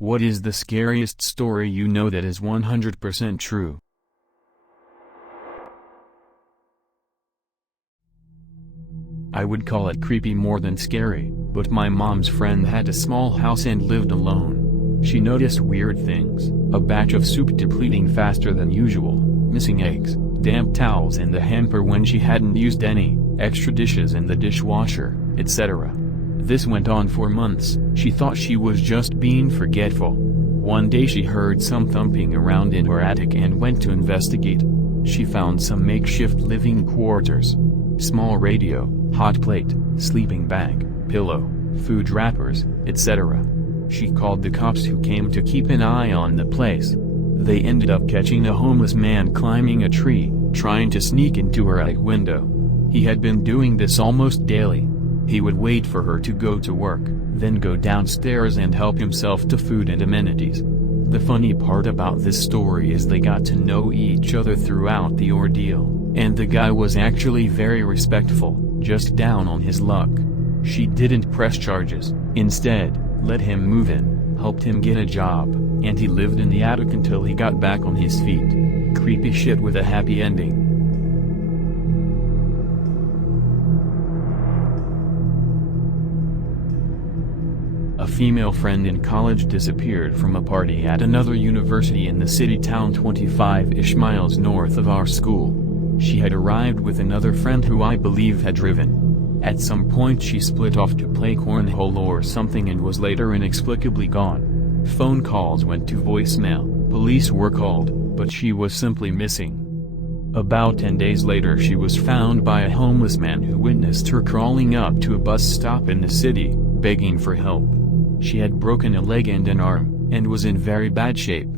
What is the scariest story you know that is 100% true? I would call it creepy more than scary, but my mom's friend had a small house and lived alone. She noticed weird things: a batch of soup depleting faster than usual, missing eggs, damp towels in the hamper when she hadn't used any, extra dishes in the dishwasher, etc. This went on for months. She thought she was just being forgetful. One day she heard some thumping around in her attic and went to investigate. She found some makeshift living quarters. Small radio, hot plate, sleeping bag, pillow, food wrappers, etc. She called the cops, who came to keep an eye on the place. They ended up catching a homeless man climbing a tree, trying to sneak into her attic window. He had been doing this almost daily. He would wait for her to go to work, then go downstairs and help himself to food and amenities. The funny part about this story is they got to know each other throughout the ordeal, and the guy was actually very respectful, just down on his luck. She didn't press charges, instead, let him move in, helped him get a job, and he lived in the attic until he got back on his feet. Creepy shit with a happy ending. A female friend in college disappeared from a party at another university in the city town 25-ish miles north of our school. She had arrived with another friend who I believe had driven. At some point she split off to play cornhole or something and was later inexplicably gone. Phone calls went to voicemail, police were called, but she was simply missing. About 10 days later she was found by a homeless man who witnessed her crawling up to a bus stop in the city, begging for help. She had broken a leg and an arm, and was in very bad shape.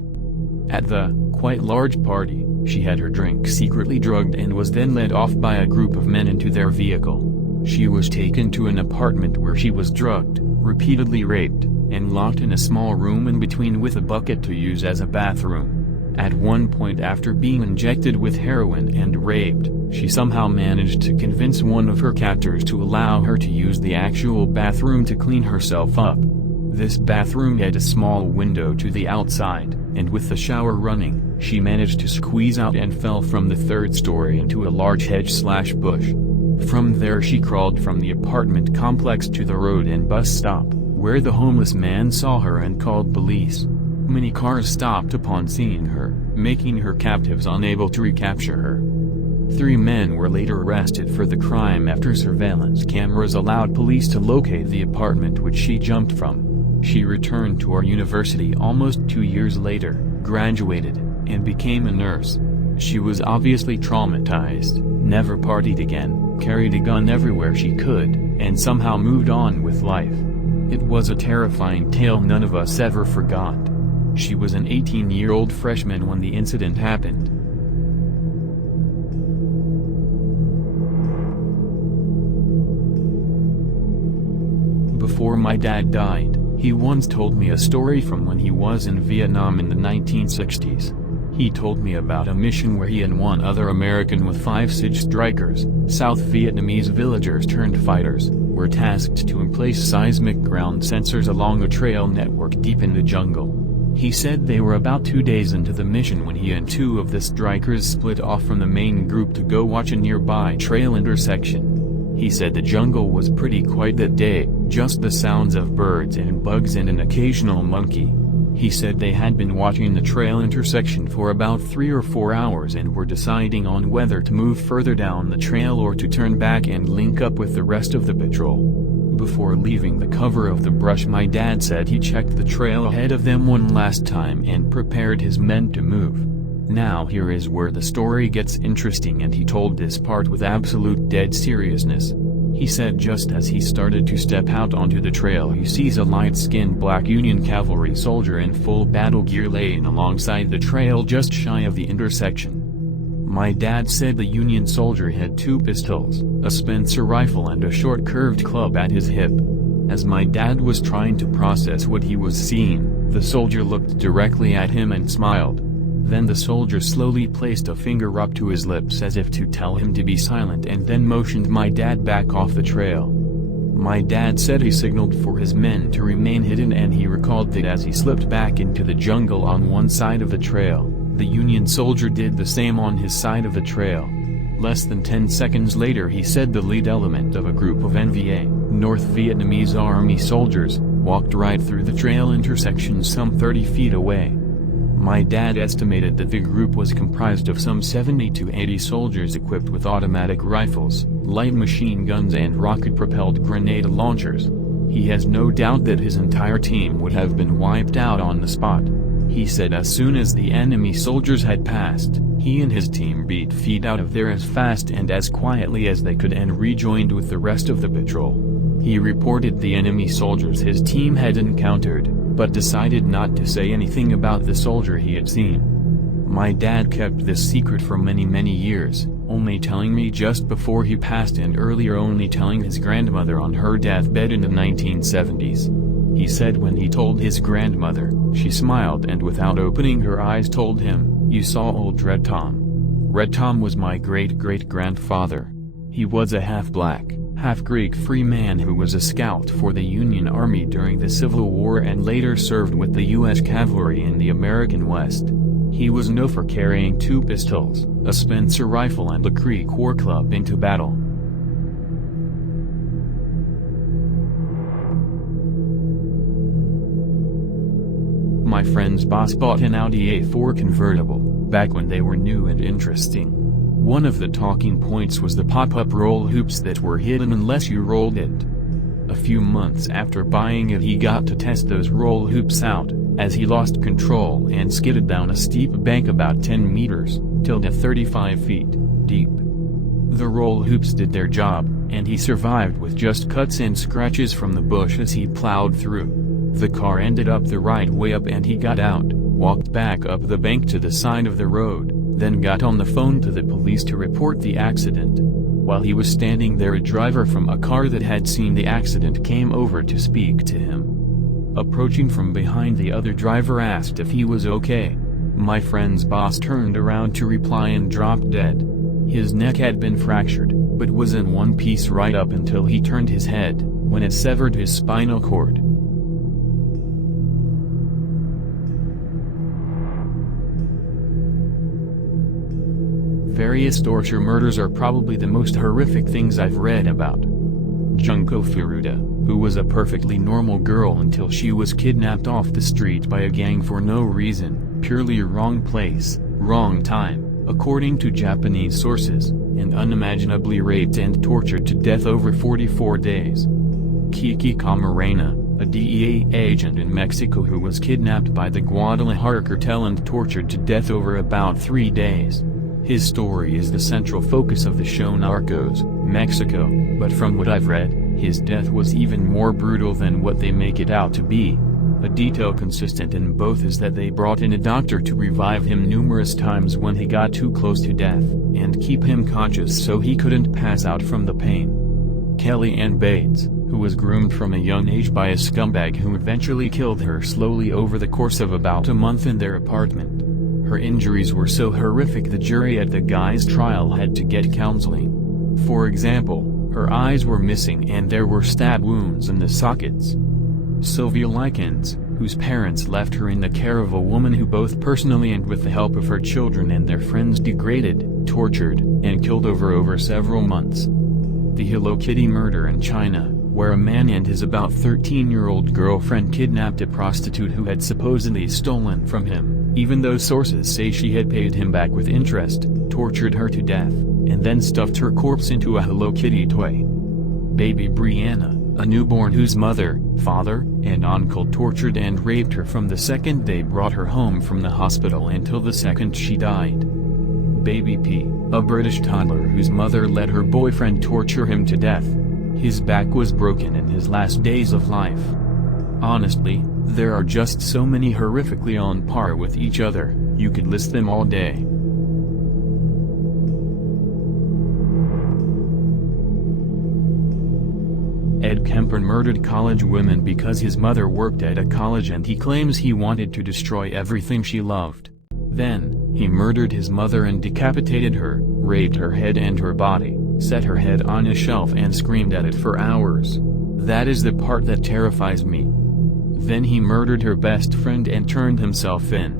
At the, quite large party, she had her drink secretly drugged and was then led off by a group of men into their vehicle. She was taken to an apartment where she was drugged, repeatedly raped, and locked in a small room in between with a bucket to use as a bathroom. At one point, after being injected with heroin and raped, she somehow managed to convince one of her captors to allow her to use the actual bathroom to clean herself up. This bathroom had a small window to the outside, and with the shower running, she managed to squeeze out and fell from the 3rd story into a large hedge/bush. From there she crawled from the apartment complex to the road and bus stop, where the homeless man saw her and called police. Many cars stopped upon seeing her, making her captives unable to recapture her. 3 men were later arrested for the crime after surveillance cameras allowed police to locate the apartment which she jumped from. She returned to our university almost 2 years later, graduated, and became a nurse. She was obviously traumatized, never partied again, carried a gun everywhere she could, and somehow moved on with life. It was a terrifying tale none of us ever forgot. She was an 18-year-old freshman when the incident happened. Before my dad died, he once told me a story from when he was in Vietnam in the 1960s. He told me about a mission where he and one other American with 5 SIG strikers, South Vietnamese villagers turned fighters, were tasked to emplace seismic ground sensors along a trail network deep in the jungle. He said they were about 2 days into the mission when he and 2 of the strikers split off from the main group to go watch a nearby trail intersection. He said the jungle was pretty quiet that day, just the sounds of birds and bugs and an occasional monkey. He said they had been watching the trail intersection for about 3 or 4 hours and were deciding on whether to move further down the trail or to turn back and link up with the rest of the patrol. Before leaving the cover of the brush, my dad said he checked the trail ahead of them one last time and prepared his men to move. Now here is where the story gets interesting, and he told this part with absolute dead seriousness. He said just as he started to step out onto the trail he sees a light-skinned black Union cavalry soldier in full battle gear laying alongside the trail just shy of the intersection. My dad said the Union soldier had 2 pistols, a Spencer rifle and a short curved club at his hip. As my dad was trying to process what he was seeing, the soldier looked directly at him and smiled. Then the soldier slowly placed a finger up to his lips as if to tell him to be silent and then motioned my dad back off the trail. My dad said he signaled for his men to remain hidden, and he recalled that as he slipped back into the jungle on one side of the trail, the Union soldier did the same on his side of the trail. Less than 10 seconds later, he said the lead element of a group of NVA, North Vietnamese Army soldiers, walked right through the trail intersection some 30 feet away. My dad estimated that the group was comprised of some 70 to 80 soldiers equipped with automatic rifles, light machine guns and rocket-propelled grenade launchers. He has no doubt that his entire team would have been wiped out on the spot. He said as soon as the enemy soldiers had passed, he and his team beat feet out of there as fast and as quietly as they could and rejoined with the rest of the patrol. He reported the enemy soldiers his team had encountered, but decided not to say anything about the soldier he had seen. My dad kept this secret for many years, only telling me just before he passed and earlier only telling his grandmother on her deathbed in the 1970s. He said when he told his grandmother, she smiled and without opening her eyes told him, "You saw old Red Tom." Red Tom was my great-great-grandfather. He was a half-black, half-Greek free man who was a scout for the Union Army during the Civil War and later served with the U.S. Cavalry in the American West. He was known for carrying 2 pistols, a Spencer rifle and a Creek War club into battle. My friend's boss bought an Audi A4 convertible, back when they were new and interesting. One of the talking points was the pop-up roll hoops that were hidden unless you rolled it. A few months after buying it, he got to test those roll hoops out, as he lost control and skidded down a steep bank about 10 meters, till 35 feet, deep. The roll hoops did their job, and he survived with just cuts and scratches from the bushes he plowed through. The car ended up the right way up and he got out, walked back up the bank to the side of the road, then got on the phone to the police to report the accident. While he was standing there, a driver from a car that had seen the accident came over to speak to him. Approaching from behind, the other driver asked if he was okay. My friend's boss turned around to reply and dropped dead. His neck had been fractured, but was in one piece right up until he turned his head, when it severed his spinal cord. Various torture murders are probably the most horrific things I've read about. Junko Furuta, who was a perfectly normal girl until she was kidnapped off the street by a gang for no reason, purely wrong place, wrong time, according to Japanese sources, and unimaginably raped and tortured to death over 44 days. Kiki Camarena, a DEA agent in Mexico who was kidnapped by the Guadalajara cartel and tortured to death over about 3 days. His story is the central focus of the show Narcos, Mexico, but from what I've read, his death was even more brutal than what they make it out to be. A detail consistent in both is that they brought in a doctor to revive him numerous times when he got too close to death, and keep him conscious so he couldn't pass out from the pain. Kelly Ann Bates, who was groomed from a young age by a scumbag who eventually killed her slowly over the course of about a month in their apartment. Her injuries were so horrific the jury at the guy's trial had to get counseling. For example, her eyes were missing and there were stab wounds in the sockets. Sylvia Likens, whose parents left her in the care of a woman who both personally and with the help of her children and their friends degraded, tortured, and killed over several months. The Hello Kitty murder in China, where a man and his about 13-year-old girlfriend kidnapped a prostitute who had supposedly stolen from him, even though sources say she had paid him back with interest, tortured her to death, and then stuffed her corpse into a Hello Kitty toy. Baby Brianna, a newborn whose mother, father, and uncle tortured and raped her from the second they brought her home from the hospital until the second she died. Baby P, a British toddler whose mother let her boyfriend torture him to death. His back was broken in his last days of life. Honestly, there are just so many horrifically on par with each other, you could list them all day. Ed Kemper murdered college women because his mother worked at a college and he claims he wanted to destroy everything she loved. Then, he murdered his mother and decapitated her, raped her head and her body, set her head on a shelf and screamed at it for hours. That is the part that terrifies me. Then he murdered her best friend and turned himself in.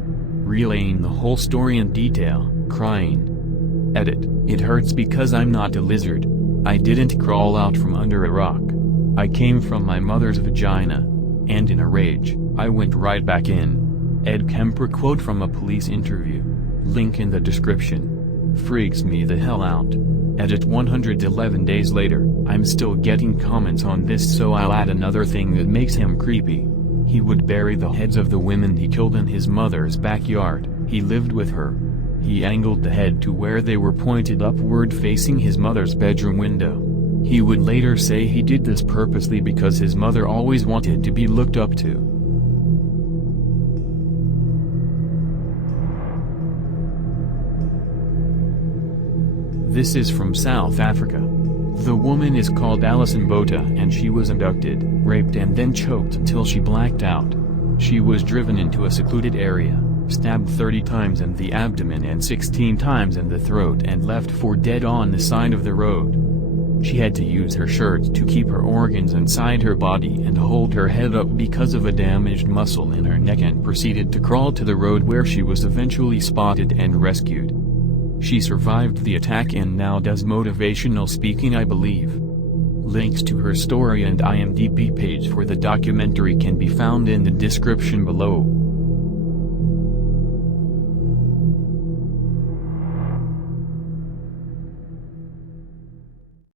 Relaying the whole story in detail, crying. Edit. It hurts because I'm not a lizard. I didn't crawl out from under a rock. I came from my mother's vagina. And in a rage, I went right back in. Ed Kemper quote from a police interview. Link in the description. Freaks me the hell out. Edit 111 days later, I'm still getting comments on this, so I'll add another thing that makes him creepy. He would bury the heads of the women he killed in his mother's backyard. He lived with her. He angled the head to where they were pointed upward facing his mother's bedroom window. He would later say he did this purposely because his mother always wanted to be looked up to. This is from South Africa. The woman is called Alison Bota and she was abducted, raped and then choked until she blacked out. She was driven into a secluded area, stabbed 30 times in the abdomen and 16 times in the throat and left for dead on the side of the road. She had to use her shirt to keep her organs inside her body and hold her head up because of a damaged muscle in her neck and proceeded to crawl to the road where she was eventually spotted and rescued. She survived the attack and now does motivational speaking, I believe. Links to her story and IMDb page for the documentary can be found in the description below.